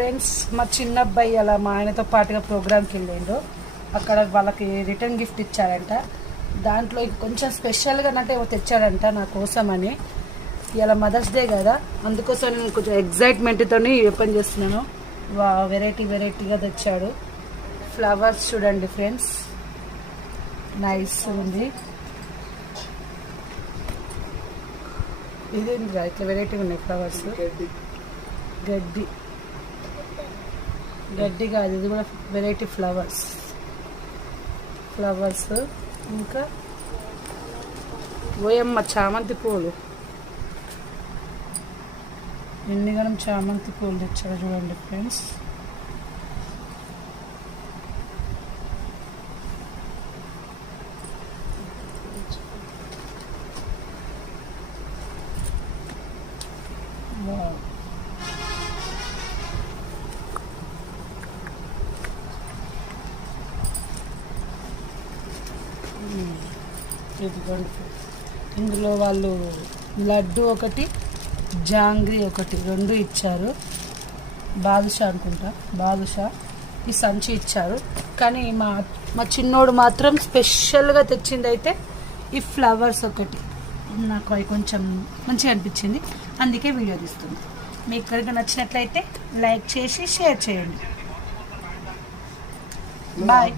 Friends, మా చిన్న అబ్బాయి అలా మా ఆయనతో పాటుగా ప్రోగ్రామ్కి వెళ్ళిండు. అక్కడ వాళ్ళకి రిటర్న్ గిఫ్ట్ ఇచ్చారంట. దాంట్లో కొంచెం స్పెషల్గా అంటే తెచ్చాడంట నా కోసమని. ఇలా మదర్స్ డే కదా, అందుకోసం నేను కొంచెం ఎగ్జైట్మెంట్తో ఓపెన్ చేస్తున్నాను. వెరైటీగా తెచ్చాడు. ఫ్లవర్స్ చూడండి ఫ్రెండ్స్, నైస్ ఉంది. ఇదేంటి ఇట్లా వెరైటీగా ఉన్నాయి ఫ్లవర్స్. గడ్డి కాదు, ఇది కూడా వెరైటీ ఫ్లవర్స్. ఇంకా ఓయమ్మ చామంతి పూలు, ఎన్నిగనం చామంతి పూలు తెచ్చారు చూడండి ఫ్రెండ్స్. ఇందులో వాళ్ళు లడ్డు ఒకటి, జాంగ్రీ ఒకటి, 2 ఇచ్చారు. బాదుషా అనుకుంటా, ఈ సంచి ఇచ్చారు. కానీ మా చిన్నోడు మాత్రం స్పెషల్గా తెచ్చింది అయితే ఈ ఫ్లవర్స్ ఒకటి. నాకు అవి కొంచెం మంచిగా అనిపించింది, అందుకే వీడియో తీస్తుంది. మీకు కనుక నచ్చినట్లయితే లైక్ చేసి షేర్ చేయండి. బాయ్.